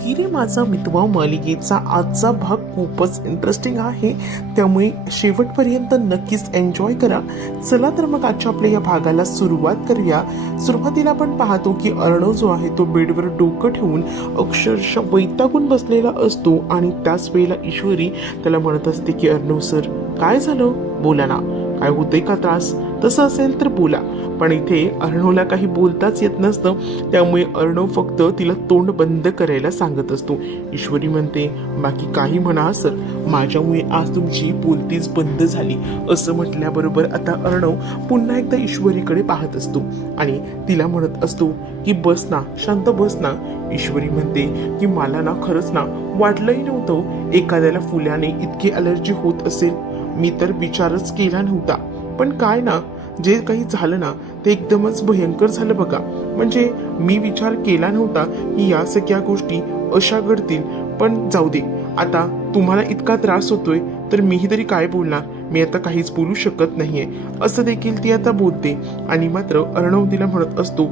हिरे माझा मितवा मालिकेचा आजचा भाग खूपच इंटरेस्टिंग आहे. त्यामुळे शेवटपर्यंत नक्कीच एन्जॉय करा. चला तर मग आजच्या आपल्या या भागाला सुरुवात करूया. सुरुवातीला आपण पाहतो की अर्णव जो आहे तो बेडवर डोकं ठेवून अक्षरशः वैतागून बसलेला असतो आणि त्याच वेळेला ईश्वरी त्याला म्हणत असते की अर्णव सर काय झालं? बोला ना. काय होतंय का त्रास? तसं असेल तर बोला. पण इथे अर्णवला काही बोलताच येत नसतं. त्यामुळे अर्णव फक्त तिला तोंड बंद करायला सांगत असतो. ईश्वरी म्हणते बाकी काही म्हणा सर माझ्यामुळे आज तुमची बोलतीच बंद झाली. असं म्हटल्याबरोबर आता अर्णव पुन्हा एकदा ईश्वरीकडे पाहत असतो. आणि तिला म्हणत असतो की बस ना शांत बस ना. ईश्वरी म्हणते की मला ना खरंच ना वाटलंही नव्हतं एखाद्याला फुल्याने इतकी अलर्जी होत असेल. मी तर विचारच केला नव्हता. पण काय ना जे काही झालं ना ते एकदमच भयंकर झालं बघा. म्हणजे मी विचार केला नव्हता की या सगळ्या गोष्टी अशा घडतील. पण जाऊ दे आता तुम्हाला इतका त्रास होतोय तर मीही तरी काय बोलणार? मी आता काहीच बोलू शकत नाहीये. असं देखील ती आता बोलते. आणि मात्र अर्णव तिला म्हणत असतो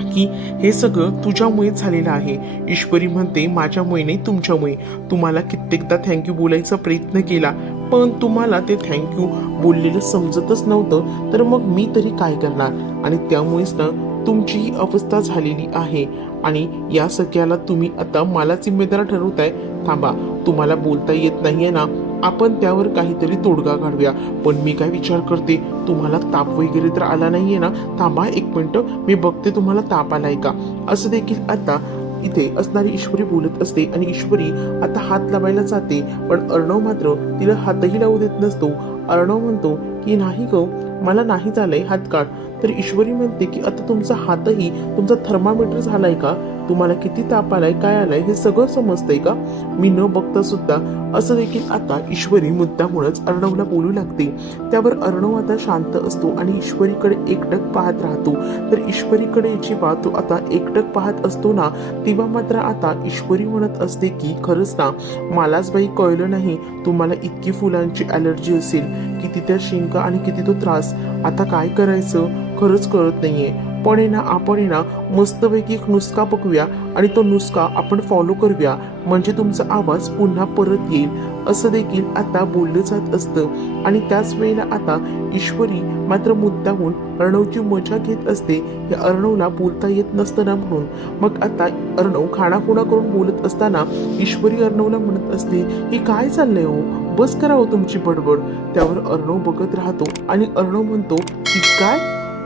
की हे सगळं तुझ्यामुळेच झालेलं आहे. ईश्वरी म्हणते माझ्यामुळे नाही तुमच्यामुळे. तुम्हाला कित्येकदा थँक्यू बोलायचा प्रयत्न केला. पण तुम्हाला ते थँक्यू बोललेलं समजतच नव्हतं. तर मग मी तरी काय करणार? आणि त्यामुळेच ना तुमची ही अवस्था झालेली आहे. आणि या सगळ्याला तुम्ही आता मला जिम्मेदार ठरवताय. थांबा तुम्हाला बोलता येत नाहीये ना आपण त्यावर काहीतरी तोडगा काढूया. पण मी काय विचार करते? तुम्हाला ताप वगैरे तर आला नाहीये ना? थांबा एक मिनिट मी बघते तुम्हाला ताप आलाय का? असं देखील आता इथे असणारी ईश्वरी बोलत असते आणि ईश्वरी आता हात लावायला जाते पण अर्णव मात्र तिला हातही लावू देत नसतो. अर्णव म्हणतो की नाही ग मला नाही झालंय हात काढ तर ईश्वरी म्हणते की आता तुमचा हातही तुमचा थर्मामीटर झालाय का? तुम्हाला किती ताप आलाय काय आलाय हे सगळं समजतंय का? मी न बघता सुद्धा असं देखील आता ईश्वरी मुद्दामुळेच अर्णवला बोलू लागते. त्यावर अर्णव आता शांत असतो आणि ईश्वरीकडे एकटक पाहत राहतो. तर ईश्वरीकडे जेव्हा तो आता एकटक पाहत असतो ना तेव्हा मात्र आता ईश्वरी म्हणत असते की खरंच ना मलाच बाई कळलं नाही तुम्हाला इतकी फुलांची ॲलर्जी असेल किती त्या शिंका आणि किती तो त्रास. आता काय करायचं? खरंच कळत नाहीये. पण आहे ना आपण आहे ना मस्तपैकी एक नुसका बघूया आणि तो नुसका आपण फॉलो करूया. म्हणजे तुमचा आवाज पुन्हा परत येईल. असं देखील आता बोललं जात असतं. आणि त्याच वेळेला आता ईश्वरी मात्र मुद्दाहून अर्णवची मजा घेत असते. हे अर्णवला बोलता येत नसताना म्हणून. मग आता अर्णव खाणाखुणा करून बोलत असताना ईश्वरी अर्णवला म्हणत असते हे काय चाललंय हो? बस करा हो तुमची बडबड. त्यावर अर्णव बघत राहतो आणि अर्णव म्हणतो की काय?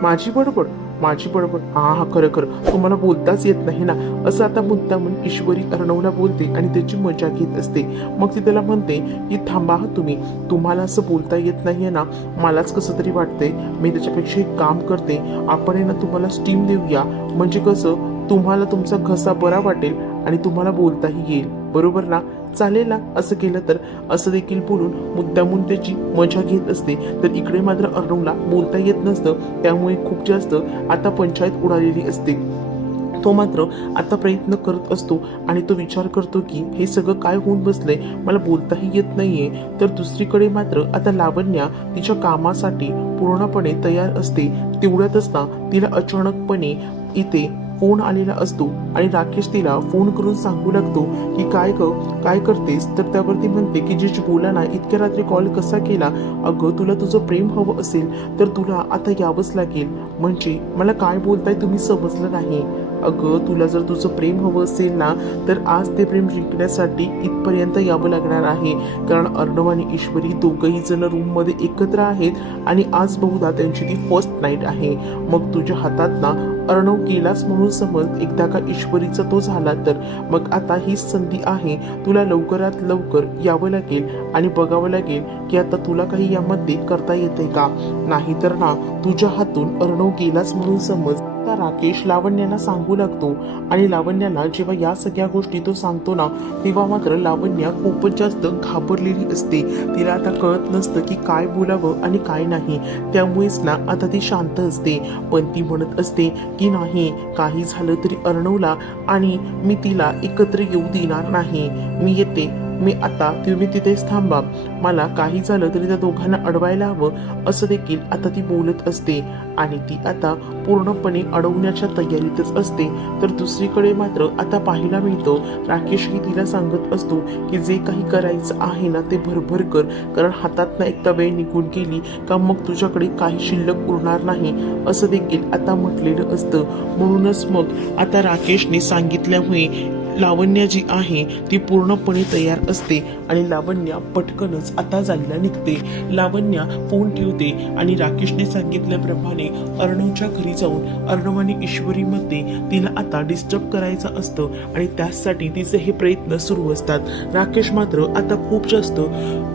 माझी बडबड? माझी बडबड. हा हा खरं खरं. तुम्हाला बोलताच येत नाही ना? असं आता मुद्दा म्हणून ईश्वरी अर्णवला बोलते आणि त्याची मजा घेत असते. मग ती त्याला म्हणते की थांबा तुम्ही. तुम्हाला असं बोलता येत नाहीये ना? मलाच कसं तरी वाटतंय. मी त्याच्यापेक्षा एक काम करते. आपण आहे ना तुम्हाला स्टीम देऊया. म्हणजे कसं? तुम्हाला तुमचा घसा बरा वाटेल आणि तुम्हाला बोलताही येईल. बरोबर ना? चालेल. ना असं केलं तर असं देखील बोलून मुद्दामून त्याची मजा घेत असते. तर इकडे मात्र अर्णवला बोलता येत नसतं. त्यामुळे खूप जास्त आता पंचायत उडालेली असते. तो मात्र आता प्रयत्न करत असतो आणि तो विचार करतो की हे सगळं काय होऊन बसलंय? मला बोलताही येत नाहीये. तर दुसरीकडे मात्र आता लावण्या तिच्या कामासाठी पूर्णपणे तयार असते. तेवढ्यातच ना तिला अचानकपणे इथे फोन आलेला असतो आणि राकेश तिला फोन करून सांगू लागतो की काय ग काय करतेस? तर त्यावरती म्हणते की जिज बोला ना इतक्या रात्री कॉल कसा केला? अगं तुला तुझं प्रेम हवं असेल तर तुला आता यावंच लागेल. म्हणजे मला काय बोलताय तुम्ही समजलं नाही. अगं तुला जर तुझं प्रेम हवं असेल ना तर आज ते प्रेम जिंकण्यासाठी इथपर्यंत यावं लागणार आहे. कारण अर्णव आणि ईश्वरी दोघंही जण रूममध्ये एकत्र आहेत आणि आज बहुधा त्यांची ती फर्स्ट नाईट आहे. मग तुझ्या हातात ना अर्णव गेलाच म्हणून समज एकदा का ईश्वरीचा तो झाला तर. मग आता हीच संधी आहे. तुला लवकरात लवकर यावं लागेल आणि बघावं लागेल की आता तुला काही यामध्ये करता येते का? नाहीतर ना तुझ्या हातून अर्णव गेलाच म्हणून समज राकेश लावण्याला सांगू लागतो. आणि लावण्याला जेव्हा या सगळ्या गोष्टी तो सांगतो ना तेव्हा मात्र लावण्या खूपच जास्त घाबरलेली असते. तिला आता कळत नसतं की काय बोलावं आणि काय नाही. त्यामुळेच ना आता ती शांत असते. पण ती म्हणत असते की नाही काही झालं तरी अर्णवला आणि मी तिला एकत्र येऊ देणार नाही. मी येते. मी आता तुम्ही तिथेच थांबा. मला काही झालं तरी त्या दोघांना अडवायला हवं असं देखील आता ती बोलत असते. आणि ती आता पूर्णपणे अडवण्याच्या तयारीतच असते. तर दुसरीकडे मात्र आता पाहायला मिळतं. राकेशही तिला सांगत असतो की जे काही करायचं आहे ना ते भरभर कर. कारण हातात ना एकदा वेळ निघून गेली का मग तुझ्याकडे काही शिल्लक उरणार नाही असं देखील आता म्हटलेलं असतं. म्हणूनच मग आता राकेशने सांगितल्यामुळे लावण्या जी आहे ती पूर्णपणे तयार असते आणि लावण्या पटकनच आता जायला निघते. लावण्या फोन ठेवते आणि राकेशने सांगितल्याप्रमाणे अर्णवच्या घरी जाऊन अर्णव आणि ईश्वरीमध्ये तिला आता डिस्टर्ब करायचं असतं आणि त्यासाठी तिचे हे प्रयत्न सुरू असतात. राकेश मात्र आता खूप जास्त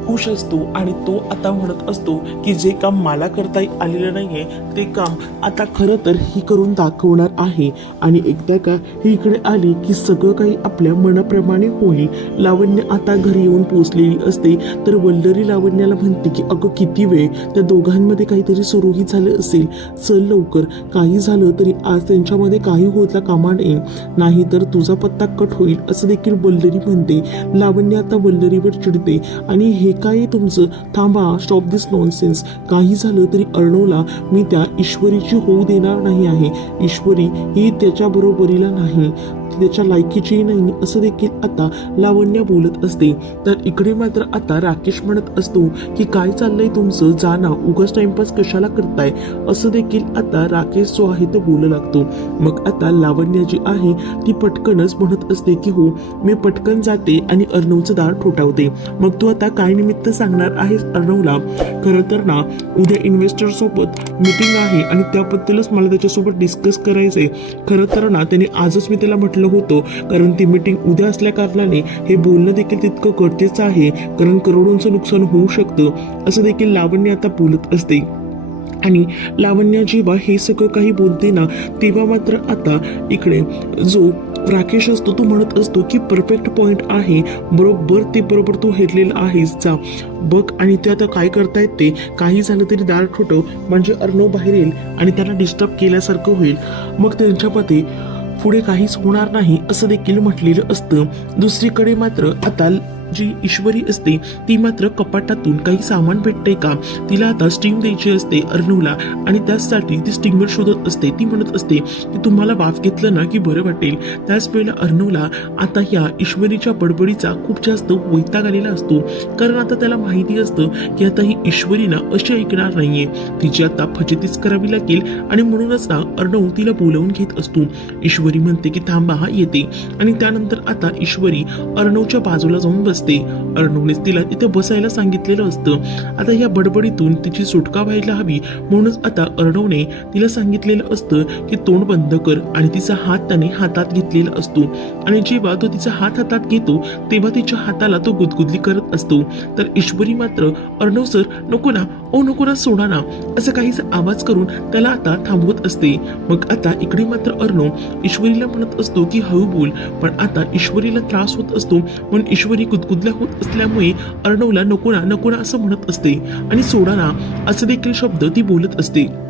खुश असतो आणि तो आता म्हणत असतो की जे काम मला करता आलेलं नाही आहे ते काम आता खरं तर ही करून दाखवणार आहे. आणि एकदा का ही इकडे आली की सगळं काही आपल्या मनाप्रमाणे होईल. लावण्य आता घरी येऊन पोचलेली असते तर वल्लरी लावण्याला म्हणते की अगं किती वेळ. त्या दोघांमध्ये काहीतरी सुरूही झालं असेल. चल लवकर. काही झालं तरी आज त्यांच्यामध्ये काही होता कामा नये नाही तर तुझा पत्ता कट होईल असं देखील वल्लरी म्हणते. लावण्य आता वल्लरीवर चिडते. आणि हे काय तुमचं? थांबा स्टॉप दिस नॉनसेन्स काही झालं तरी अर्णवला मी त्या ईश्वरीची होऊ देणार नाही आहे. ईश्वरी ही त्याच्या बरोबरीला नाही. ती त्याच्या लायकीची नाही असं देखील आता लावण्य बोलत असते. तर इकडे मात्र आता राकेश म्हणत असतो की काय चाललंय तुमचं? जाना उगाच टाइमपास कशाला करताय? असं देखील आता राकेश जो आहे तो बोलू लागतो. मग आता लावण्य जी आहे ती पटकनच म्हणत असते की हो मी पटकन जाते आणि अर्णवचं दार ठोठावते. मग तू आता काय निमित्त सांगणार आहेस अर्णवला? खरं तर ना उद्या इन्व्हेस्टर सोबत मीटिंग आहे आणि त्याबद्दलच मला त्याच्यासोबत डिस्कस करायचंय. खरं तर ना त्याने आजच मी त्याला म्हटलं होतं. कारण ती मीटिंग उद्या असल्या कारणाने हे बोलणं देखील तितकं गरजेचं आहे. कारण करोडोंचं नुकसान होऊ शकतं. असं देखील लावण्य आता बोलत असते. आणि लावण्य जेव्हा हे सगळं काही बोलते ना तेव्हा मात्र आता इकडे जो राकेश असतो तो म्हणत असतो की परफेक्ट पॉईंट आहे. बरोबर ते बरोबर तू हेरलेला आहेस जा. बघ आणि ते आता काय करतायत ते. काही झालं तरी दार ठोटव म्हणजे अर्णव बाहेर येईल आणि त्यांना डिस्टर्ब केल्यासारखं होईल. मग त्यांच्यामध्ये पुढे काहीच होणार नाही असं देखील म्हटलेलं असतं. दुसरीकडे मात्र आता जी ईश्वरी असते ती मात्र कपाटातून काही सामान भेटते का? तिला आता स्टीम द्यायची असते अर्णवला आणि त्याचसाठी ती स्टीमर शोधत असते. ती म्हणत असते की तुम्हाला वाफ घेतलं ना की बरं वाटेल. त्याच वेळेला अर्णवला आता या ईश्वरीच्या बडबडीचा खूप जास्त वैताग आलेला असतो. कारण आता त्याला माहिती असतं की आता ही ईश्वरीनं अशी ऐकणार नाहीये. तिची आता फजितीच करावी लागेल. आणि म्हणूनच ना अर्णव तिला बोलवून घेत असतो. ईश्वरी म्हणते की थांबा हा येते. आणि त्यानंतर आता ईश्वरी अर्णवच्या बाजूला जाऊन बस असते. अर्णवनेच तिला तिथे बसायला सांगितलेलं असतं. आता या बडबडीतून तिची सुटका व्हायला हवी म्हणूनच आता अर्णवने तिला सांगितलेलं असतं की तोंड बंद कर आणि तिचा हात त्याने हातात घेतलेला असतो. आणि जेव्हा तो तिचा हात हातात घेतो तेव्हा तिच्या हाताला तो गुदगुदली करत असतो. तर ईश्वरी मात्र अर्णव सर नको ना. ओ नको ना सोडा ना. असं काहीच आवाज करून त्याला आता थांबवत असते. मग आता इकडे मात्र अर्णव ईश्वरीला म्हणत असतो की हळू बोल. पण आता ईश्वरीला त्रास होत असतो. म्हणून ईश्वरी गुदगुदल्या होत असल्यामुळे अर्णवला नको ना नको ना असं म्हणत असते. आणि सोडा ना असं देखील शब्द ती बोलत असते.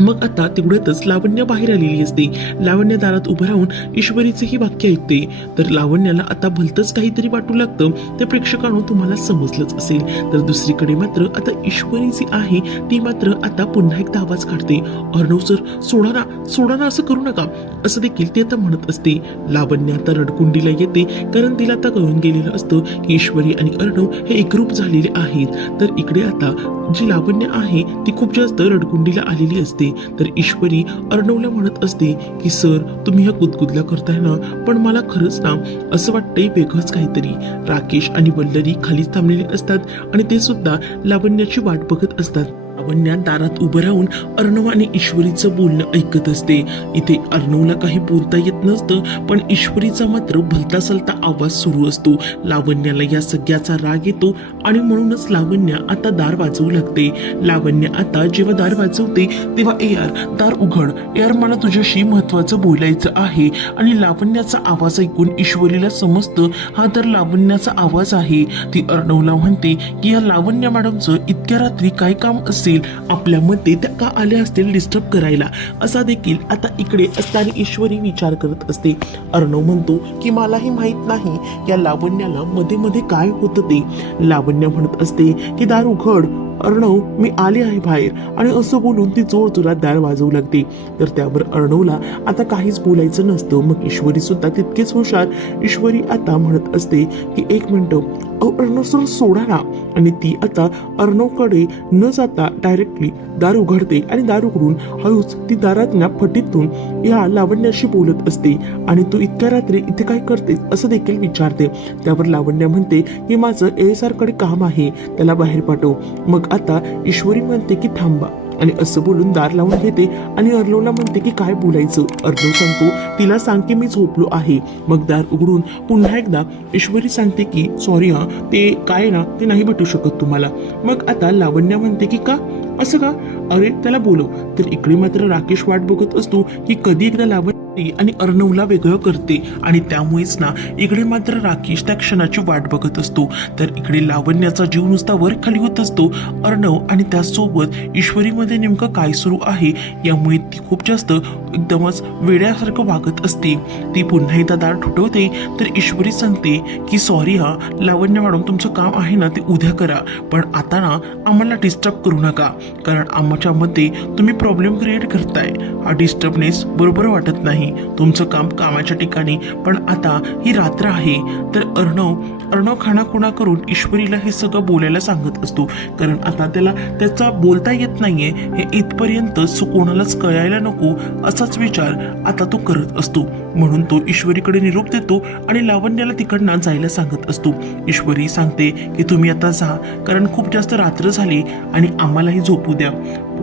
मग आता तेवढ्यातच लावण्य बाहेर आलेली असते. लावण्य दारात उभं राहून ईश्वरीचंही वाक्य ऐकते. तर लावण्याला आता भलतंच काहीतरी वाटू लागतं ते प्रेक्षकांनो तुम्हाला समजलंच असेल. तर दुसरीकडे मात्र आता ईश्वरी जी आहे ती मात्र आता पुन्हा एकदा आवाज काढते. अर्णव सर सोडा ना सोडा ना असं करू नका. असं देखील ते आता म्हणत असते. लावण्य आता रडकुंडीला येते कारण तिला आता कळून गेलेलं असतं की ईश्वरी आणि अर्णव हे एकरूप झालेले आहेत. तर इकडे आता जी लावण्य आहे ती खूप जास्त रडकुंडीला आलेली असते. तर ईश्वरी अर्णवला म्हणत असते की सर तुम्ही ह्या गुदगुदल्या करताय ना पण मला खरंच ना असं वाटतंय वेगळंच काहीतरी. राकेश आणि वल्लरी खालीच थांबलेले असतात आणि ते सुद्धा लावण्याची वाट बघत असतात. लावण्या दारात उभं राहून अर्णव आणि ईश्वरीचं बोलणं ऐकत असते. इथे अर्णवला काही बोलता येत नसतं पण ईश्वरीचा मात्र भलता सलता आवाज सुरू असतो. लावण्याला या सगळ्याचा राग येतो आणि म्हणूनच लावण्य आता दार वाजवू लागते. लावण्य आता जेव्हा दार वाजवते तेव्हा ए यार दार उघड. यार मला तुझ्याशी महत्वाचं बोलायचं आहे. आणि लावण्याचा आवाज ऐकून ईश्वरीला समजतं हा तर लावण्याचा आवाज आहे. ती अर्णवला म्हणते की या लावण्य मॅडमचं इतक्या रात्री काय काम असेल? असतील आपल्यामध्ये त्या का आल्या असतील डिस्टर्ब करायला? असा देखील आता इकडे असताना ईश्वरी विचार करत असते. अर्णव म्हणतो की मलाही माहीत नाही या लावण्याला मध्ये मध्ये काय होतं ते. लावण्य म्हणत असते की दार उघड. अर्णव मी आले आहे बाहेर. आणि असं बोलून ती जोर जोरात दार वाजवू लागते. तर त्यावर अर्णवला आता काहीच बोलायचं नसतं. मग ईश्वरी सुद्धा तितकेच हुशार. ईश्वरी आता म्हणत असते की एक मिनिट. अहो सर सोडा ना आणि ती आता अर्णवकडे न जाता डायरेक्टली दार उघडते आणि दार उघडून हळूच ती दारातल्या फटीतून या लावण्याशी बोलत असते. आणि तू इतक्या रात्री इथे काय करतेस असं देखील विचारते. त्यावर लावण्या म्हणते की माझं एसकडे काम आहे. त्याला बाहेर पाठव. मग आता ईश्वरी म्हणते की थांबा. आणि असं बोलून दार लावून घेते आणि अर्णवला म्हणते की काय बोलायचं? अर्णव सांगतो तिला सांग की मी झोपलो आहे. मग दार उघडून पुन्हा एकदा ईश्वरी सांगते की सॉरी हा ते काय ना ते नाही भेटू शकत तुम्हाला. मग आता लावण्या म्हणते की का? असं का? अरे त्याला बोलव. तर इकडे मात्र राकेश वाट बघत असतो की कधी एकदा लावण्या आणि अर्णवला वेगळं करते. आणि त्यामुळेच ना इकडे मात्र राकेश त्या क्षणाची वाट बघत असतो. तर इकडे लावण्याचा जीव नुसता वर खाली होत असतो. अर्णव आणि त्यासोबत ईश्वरीमध्ये नेमकं काय सुरू आहे यामुळे ती खूप जास्त एकदमच वेड्यासारखं वागत असते. ती पुन्हा एकदा दार ठुटवते तर ईश्वरी सांगते की सॉरी हा लावण्य मॅडम तुमचं काम आहे ना ते उद्या करा. पण आता ना आम्हाला डिस्टर्ब करू नका. कारण आमच्या मते तुम्ही प्रॉब्लेम क्रिएट करताय. हा डिस्टर्बनेस बरोबर वाटत नाही. तुमचं काम कामाच्या ठिकाणी. पण आता ही रात्र आहे. तर अर्णव अर्णव खाणाखुणा करून ईश्वरीला हे सगळं बोलायला सांगत असतो. कारण आता त्याला त्याचा बोलता येत नाहीये. हे इथपर्यंत कोणालाच कळायला नको असाच विचार आता तो करत असतो. म्हणून तो ईश्वरीकडे निरोप देतो आणि लावण्याला तिकडनं जायला सांगत असतो. ईश्वरी सांगते की तुम्ही आता जा. कारण खूप जास्त रात्र झाली आणि आम्हालाही झोपू द्या.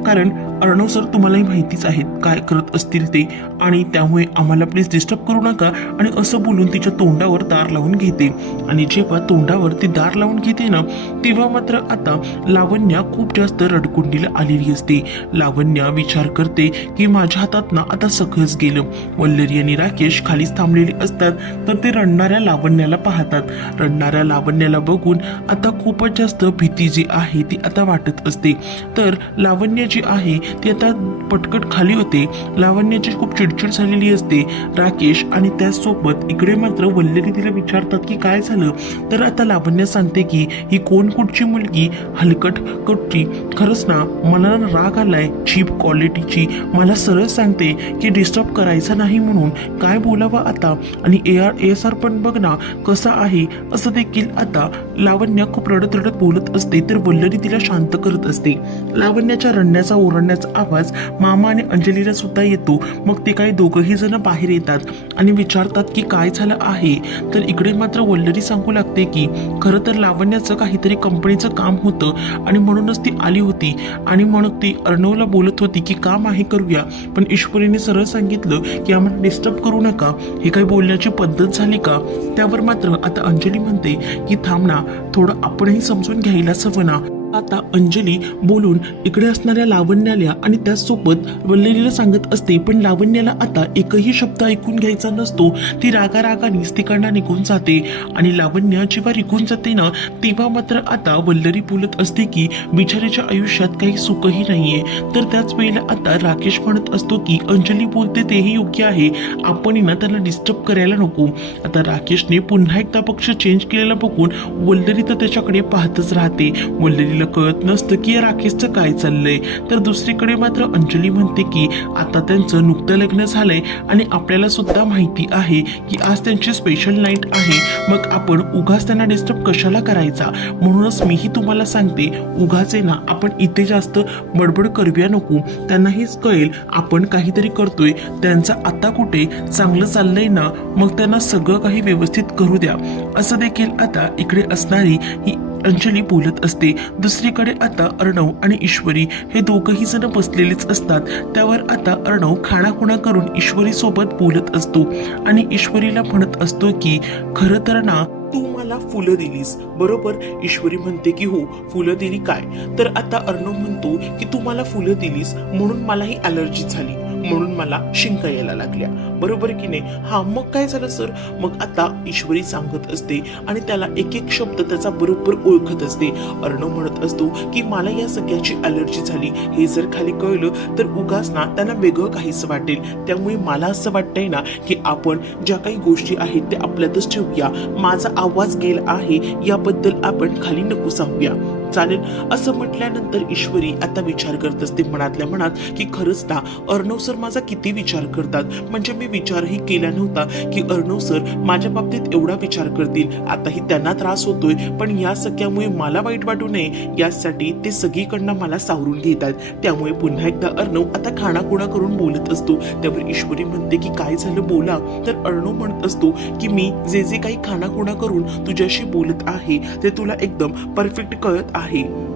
कारण अर्णव सर तुम्हालाही माहितीच आहेत काय करत असतील ते. आणि त्यामुळे आम्हाला प्लीज डिस्टर्ब करू नका आणि असं बोलून तिच्या तोंडावर दार लावून घेते. आणि जेव्हा तोंडावर ती दार लावून घेते ना तेव्हा मात्र आता लावण्या खूप जास्त रडकुंडीला आलेली असते. लावण्या विचार करते की माझ्या हातात ना आता सखस गेलं. वल्लरी आणि राकेश खालीच थांबलेले असतात तर ते रडणाऱ्या लावण्याला पाहतात. रडणाऱ्या लावण्याला बघून आता खूपच जास्त भीती जी आहे ती आता वाटत असते. तर लावण्य जी आहे ती आता पटकट खाली होते. लावण्याची खूप चिडचिड झालेली असते. राकेश आणि त्याचसोबत इकडे मात्र वल्लरी तिला विचारतात की काय झालं? तर आता लावण्य सांगते की ही कोण कुठची मुलगी? हलकट कुठची खरंच ना मला राग आलाय. चीप क्वालिटीची मला सरळ सांगते की डिस्टर्ब करायचं नाही म्हणून. काय बोलावं आता? आणि ए आर एस आर पण बघ ना कसा आहे? असं देखील आता लावण्य खूप रडत रडत बोलत असते तर वल्लरी तिला शांत करत असते. लावण्याच्या रडण्याचा ओरडण्याचा आवाज मामा आणि अंजलीला सुद्धा येतो. मग ते काही दोघंही जण बाहेर येतात आणि विचारतात की काय झालं आहे? तर इकडे मात्र वल्लरी सांगू लागते की खरं तर लावण्याचं काहीतरी कंपनीचं काम होतं आणि म्हणूनच ती आली होती. आणि म्हणून ती अर्णवला बोलत होती की काम आहे करूया. पण ईश्वरीने सरळ सांगितलं की आम्हाला डिस्टर्ब करू नका. हे काही बोलण्याची पद्धत झाली का? त्यावर मात्र आता अंजली म्हणते की थांबना थोडं आपणही समजून घ्यायलाच हवं ना आता अंजली बोलून इकडे असणाऱ्या लावण्याला आणि त्याचसोबत वल्लरीला सांगत असते पण लावण्याला आता एकही शब्द ऐकून घ्यायचा नसतो. ती रागा रागानेच तिकडनं निघून जाते आणि लावण्य जेव्हा निघून जाते ना तेव्हा मात्र आता वल्लरी बोलत असते की बिचाऱ्याच्या आयुष्यात काही सुखही नाहीये. तर त्याच वेळेला आता राकेश म्हणत असतो की अंजली बोलते तेही योग्य आहे. आपण ना त्यांना डिस्टर्ब करायला नको. आता राकेशने पुन्हा एकदा पक्ष चेंज केलेला बघून वल्लरी तर त्याच्याकडे पाहतच राहते. वल्लरीला कळत नसतं की या राकेशचं काय चाललंय. तर दुसरीकडे मात्र अंजली म्हणते की आता त्यांचं नुकतं लग्न झालंय आणि आपल्याला सुद्धा माहिती आहे की आज त्यांची स्पेशल नाईट आहे. मग आपण उगाच त्यांना डिस्टर्ब कशाला करायचा? म्हणूनच मीही तुम्हाला सांगते उगाच आहे ना आपण इथे जास्त बडबड करूया नको. त्यांना हेच कळेल आपण काहीतरी करतोय. त्यांचं आता कुठे? चांगलं चाललंय ना? मग त्यांना सगळं काही व्यवस्थित करू द्या. असं देखील आता इकडे असणारी ही अंजली बोलत असते दुसरीकडे आता अर्णव आणि ईश्वरी हे दोघही जण बसलेलेच असतात. त्यावर आता अर्णव खाणाखुणा करून ईश्वरी सोबत बोलत असतो आणि ईश्वरीला म्हणत असतो की खरं तर ना तू मला फुलं दिलीस. बरोबर? ईश्वरी म्हणते की हो फुलं दिली काय? तर आता अर्णव म्हणतो की तू मला फुलं दिलीस म्हणून मलाही अलर्जी झाली. म्हणून मला शिंका यायला लागल्या. बरोबर की नाही? हा मग काय झालं सर? मग आता ईश्वरी सांगत असते आणि त्याला एक एक शब्द त्याचा बरोबर ओळखत असते. अर्णव म्हणत असतो की मला या सगळ्याची अलर्जी झाली. हे जर खाली कळलं तर उगाच ना त्यांना वेगळं काहीच वाटेल. त्यामुळे मला असं वाटतंय ना की आपण ज्या काही गोष्टी आहेत त्या आपल्यातच ठेवूया. माझा आवाज गेला आहे याबद्दल आपण खाली नको सांगूया. चालेल. असं म्हटल्यानंतर ईश्वरी आता विचार करत असते मनातल्या मनात की खरंच ना अर्णव सर माझा किती विचार करतात. म्हणजे मी विचारही केला नव्हता की अर्णव सर माझ्या बाबतीत एवढा विचार करतील. आताही त्यांना त्रास होतोय पण या सगळ्यामुळे मला वाईट वाटू नये. यासाठी ते सगळीकडनं मला सावरून घेतात. त्यामुळे पुन्हा एकदा अर्णव आता खाणाखुणा करून बोलत असतो. त्यावर ईश्वरी म्हणते की काय झालं बोला. तर अर्णव म्हणत असतो की मी जे जे काही खाणाखुणा करून तुझ्याशी बोलत आहे ते तुला एकदम परफेक्ट कळत आहे.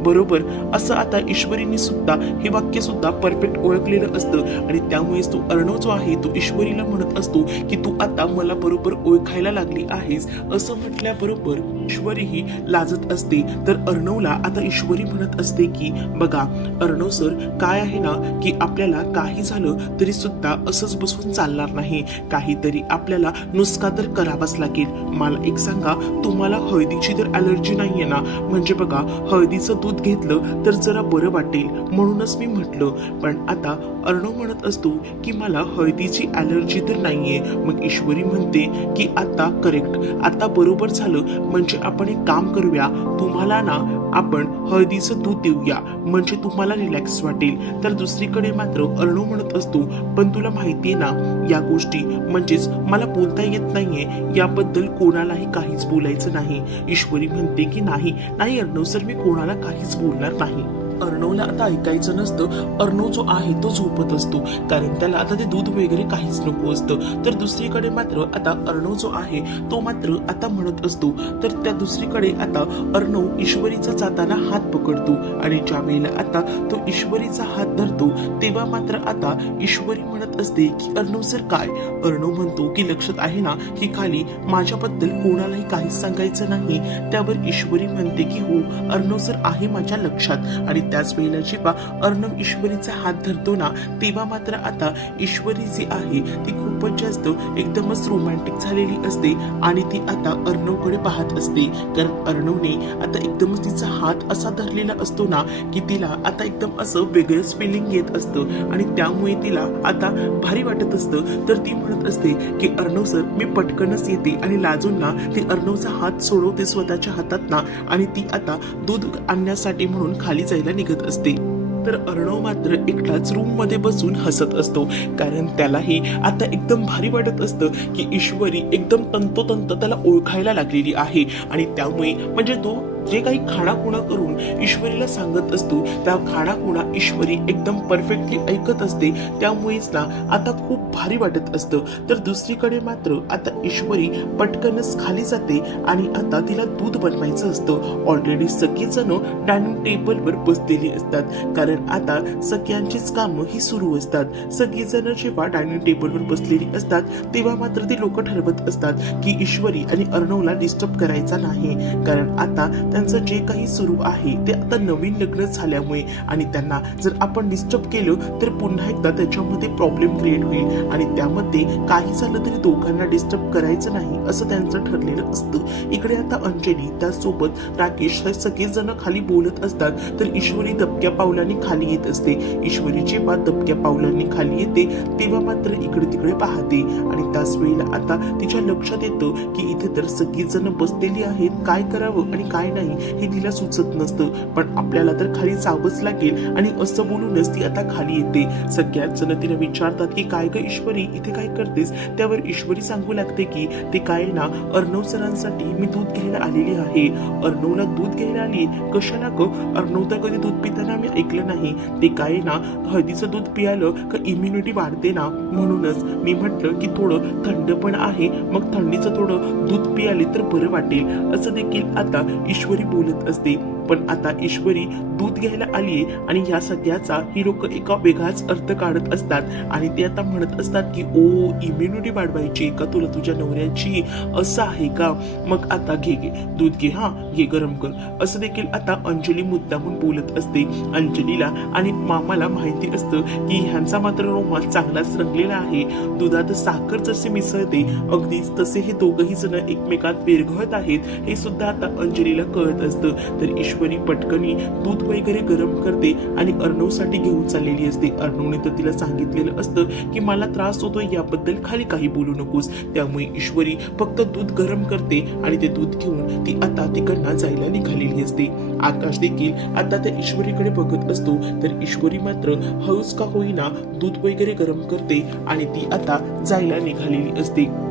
बरोबर? असं आता ईश्वरीने सुद्धा हे वाक्य सुद्धा परफेक्ट ओळखलेलं असतं. आणि त्यामुळेच तो अर्णव जो आहे तो ईश्वरीला म्हणत असतो की तू आता मला बरोबर ओळखायला लागली आहेस असं म्हटल्याबरोबर ईश्वरी ही लाजत असते. तर अर्णवला आता ईश्वरी म्हणत असते की बघा अर्णव सर काय आहे ना की आपल्याला काही झालं तरी सुद्धा असंच बसून चालणार नाही. काहीतरी आपल्याला नुसका तर करावाच लागेल. मला एक सांगा तुम्हाला हळदीची तर अलर्जी नाहीये ना? म्हणजे बघा हळदीचं दूध घेतलं तर जरा बरं वाटेल म्हणूनच मी म्हटलं. पण आता अर्णव म्हणत असतो की मला हळदीची अलर्जी तर नाहीये. मग ईश्वरी म्हणते की आता करेक्ट आता बरोबर झालं. म्हणजे आपण एक काम करूया. तुम्हाला ना आपण हळदीचं दूध देऊया. म्हणजे तुम्हाला रिलॅक्स वाटेल. तर दुसरीकडे मात्र अर्णव म्हणत असतो पण तुला माहितीये ना या गोष्टी म्हणजेच मला बोलता येत नाहीये. याबद्दल कोणालाही काहीच बोलायचं नाही. ईश्वरी म्हणते की नाही नाही अर्णव सर मी कोणाला काहीच बोलणार नाही. अर्णवला आता ऐकायचं नसतं. अर्णव जो आहे तो झोपत असतो. कारण त्याला आता ते दूध वगैरे काहीच नको असतं. तर दुसरीकडे मात्र आता अर्णव जो आहे तो मात्र आता म्हणत असतो. तर त्या दुसरीकडे आता अर्णव ईश्वरीचा जाताना हात पकडतो. आणि ज्या वेळेला आता तो ईश्वरीचा हात धरतो तेव्हा मात्र आता ईश्वरी म्हणत असते की अर्णव सर काय? अर्णव म्हणतो की लक्षात आहे ना की खाली माझ्याबद्दल कोणालाही काहीच सांगायचं नाही. त्यावर ईश्वरी म्हणते की हो अर्णव सर आहे माझ्या लक्षात. आणि त्याच वेळेला जेव्हा अर्णव ईश्वरीचा हात धरतो ना तेव्हा मात्र आता ईश्वरी जी आहे ती खूपच जास्त एकदमच रोमॅन्टिक झालेली असते आणि ती आता अर्णवकडे पाहत असते. कारण अर्णवने आता एकदमच तिचा हात असा धरलेला असतो ना की तिला आता एकदम असं वेगळंच फिलिंग येत असतं. आणि त्यामुळे तिला आता भारी वाटत असतं. तर ती म्हणत असते की अर्णव सर मी पटकनच येते. आणि लाजून ना ती अर्णवचा हात सोडवते स्वतःच्या हातात ना आणि ती आता दूध आणण्यासाठी म्हणून खाली जायला निघत असते. तर अर्णव मात्र एकटाच रूममध्ये बसून हसत असतो. कारण त्यालाही आता एकदम भारी वाटत असतं की ईश्वरी एकदम तंतोतंत त्याला ओळखायला लागलेली आहे. आणि त्यामुळे म्हणजे तो जे काही खाणाखुणा करून ईश्वरीला सांगत असतो त्या खाणाखुणा ईश्वरी एकदम परफेक्टली ऐकत असते. त्यामुळेच ना आता खूप भारी वाटत असतं. तर दुसरीकडे मात्र आता ईश्वरी पटकनच खाली जाते आणि आता तिला दूध बनवायचं असतं. ऑलरेडी सगळेजण डायनिंग टेबलवर बसलेली असतात. कारण आता सगळ्यांचीच कामं ही सुरू असतात. सगळेजण जेव्हा डायनिंग टेबलवर बसलेली असतात तेव्हा मात्र ते लोक ठरवत असतात की ईश्वरी आणि अर्णवला डिस्टर्ब करायचा नाही. कारण आता त्यांचं जे काही सुरू आहे ते आता नवीन लग्न झाल्यामुळे आणि त्यांना जर आपण डिस्टर्ब केलं तर पुन्हा एकदा त्याच्यामध्ये प्रॉब्लेम क्रिएट होईल. आणि त्यामध्ये काही झालं तरी दोघांना डिस्टर्ब करायचं नाही असं त्यांचं ठरलेलं असतं. इकडे आता अंजली त्यासोबत राकेश हे सगळेजण खाली बोलत असतात तर ईश्वरी दबक्या पावलाने खाली येत असते. ईश्वरी जेव्हा दबक्या पावलांनी खाली येते तेव्हा मात्र इकडे तिकडे पाहते. आणि त्याच वेळेला आता तिच्या लक्षात येतं की इथे तर सगळीजण बसलेली आहेत. काय करावं आणि काय नाही? हे तिला सुचत नसतं. पण आपल्याला तर खाली जावंच लागेल आणि असं बोलूनच ती आता खाली येते. सगळ्यात जण तिला विचारतात की काय ग ईश्वरी इथे काय करतेस? त्यावर ईश्वरी सांगू लागते की ते काय ना अर्णव सरांसाठी मी दूध घ्यायला आलेली आहे. अर्णवला दूध घ्यायला आली? कशाला ग? अर्णव तर कधी दूध पिताना मी ऐकलं नाही. ते काय ना हळदीचं दूध पियालं का इम्युनिटी वाढते ना? म्हणूनच मी म्हटलं की थोडं थंड पण आहे मग थंडीचं थोडं दूध पियाले तर बरं वाटेल. असं देखील आता ईश्वरी बोलत असते. पण आता ईश्वरी दूध घ्यायला आली आणि या सध्याचा ही लोक एका वेगळाच अर्थ काढत असतात. आणि ते आता म्हणत असतात की ओ इम्युनिटी वाढवायची का तुला तुझ्या नवऱ्याची? असं आहे का? मग आता घे घे. दूध घे हा. घे गरम कर. असं देखील आता अंजली मुद्दामून बोलत असते. अंजलीला आणि मामाला माहिती असतं की ह्यांचा मात्र रोमांस चांगलाच रंगलेला आहे. दुधात साखर जसे मिसळते अगदीच तसे हे दोघही जण एकमेकात विरघळत आहेत हे सुद्धा आता अंजलीला कळत असतं. तर ईश्वर पटकनी दूध वगैरे गरम करते आणि अर्णवसाठी घेऊन चाललेली असते. अर्णवने तर तिला सांगितलेलं असतं की मला त्रास होतो याबद्दल खाली काही बोलू नकोस. त्यामुळे ईश्वरी फक्त दूध गरम करते आणि ते दूध घेऊन ती आता तिकडनं जायला निघालेली असते. आकाश देखील आता त्या ईश्वरीकडे बघत असतो तर ईश्वरी मात्र हळूच का होईना दूध वगैरे गरम करते आणि ती आता जायला निघालेली असते.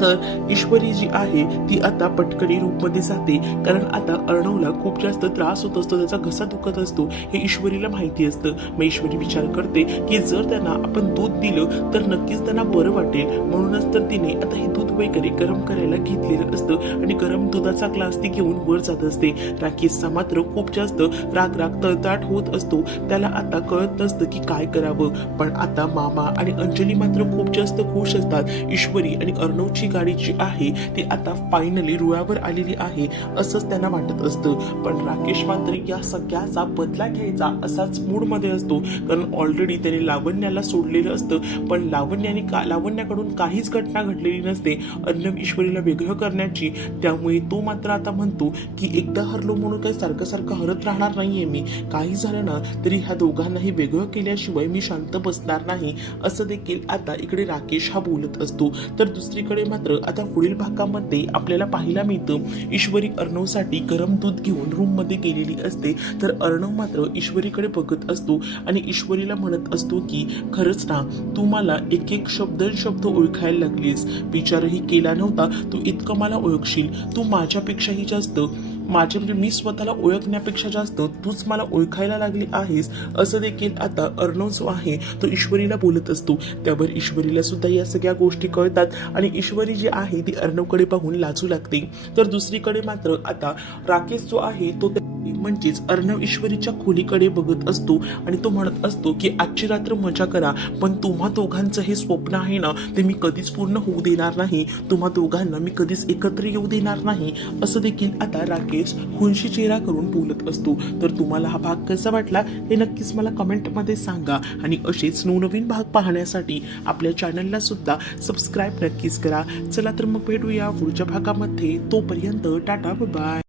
तर ईश्वरी जी आहे ती आता पटकनी रूपमध्ये जाते. कारण आता अर्णवला खूप जास्त त्रास होत असतो त्याचा घसा दुखत असतो हे ईश्वरीला माहिती असतं. मग ईश्वरी विचार करते की जर त्यांना आपण दूध दिलं तर नक्कीच त्यांना बरं वाटेल. म्हणूनच तर तिने आता हे दूध वगैरे गरम करायला घेतलेलं असतं आणि गरम दुधाचा ग्लास ती घेऊन वर जात असते. राकेशचा मात्र खूप जास्त राग राग तळताट होत असतो. त्याला आता कळत नसतं की काय करावं. पण आता मामा आणि अंजली मात्र खूप जास्त खुश असतात. ईश्वरी आणि अर्णवची गाडी जी आहे ती आता फायनली रुळावर आलेली आहे असंच त्यांना वाटत असतं. पण राकेश मात्र या सगळ्याचा बदला घ्यायचा असाच मूडमध्ये असतो. कारण ऑलरेडी त्याने लावण्याला सोडलेलं असतं. पण लावण्याने का लावण्याकडून काहीच घटना घडलेली नसते. अर्णव ईश्वरीला वेगळं करण्याची. त्यामुळे तो मात्र आता म्हणतो की एकदा हरलो म्हणून काही सारखं सारखं हरत राहणार नाहीये मी. काही झालं ना तरी ह्या दोघांनाही वेगळं केल्याशिवाय मी शांत बसणार नाही. असं देखील आता इकडे राकेश हा बोलत असतो. तर दुसरीकडे मात्र आता पुढील भागामध्ये आपल्याला पाहायला मिळतं ईश्वरी अर्णवसाठी गरम दूध घेऊन रूममध्ये गेलेली असते. तर अर्णव मात्र ईश्वरीकडे बघत असतो आणि ईश्वरीला म्हणत असतो की खरंच ना तू मला एक एक शब्द शब्द ओळखायला लागलीस विचारही केला नव्हता. तू इतकं मला ओळखशील. तू माझ्यापेक्षाही जास्त माझे म्हणजे मी स्वतःला ओळखण्यापेक्षा जास्त तूच मला ओळखायला लागली आहेस असं देखील आता अर्णव जो आहे तो ईश्वरीला बोलत असतो. त्यावर ईश्वरीला सुद्धा या सगळ्या गोष्टी कळतात आणि ईश्वरी जी आहे ती अर्णवकडे पाहून लाजू लागते. तर दुसरीकडे मात्र आता राकेश जो आहे तो त्या- म्हणजेच अर्णव ईश्वरीच्या खोलीकडे बघत असतो आणि तो म्हणत असतो की आजची रात्र मजा करा पण तुम्हा दोघांचं हे स्वप्न आहे ना ते मी कधीच पूर्ण होऊ देणार नाही. तुम्हा दोघांना मी कधीच एकत्र येऊ देणार नाही. असं देखील आता राकेश हुंशी चेहरा करून बोलत असतो. तर तुम्हाला हा भाग कसा वाटला हे नक्कीच मला कमेंटमध्ये सांगा. आणि असेच नवनवीन भाग पाहण्यासाठी आपल्या चॅनलला सुद्धा सबस्क्राईब नक्कीच करा. चला तर मग भेटूया पुढच्या भागामध्ये. तोपर्यंत टाटा बाय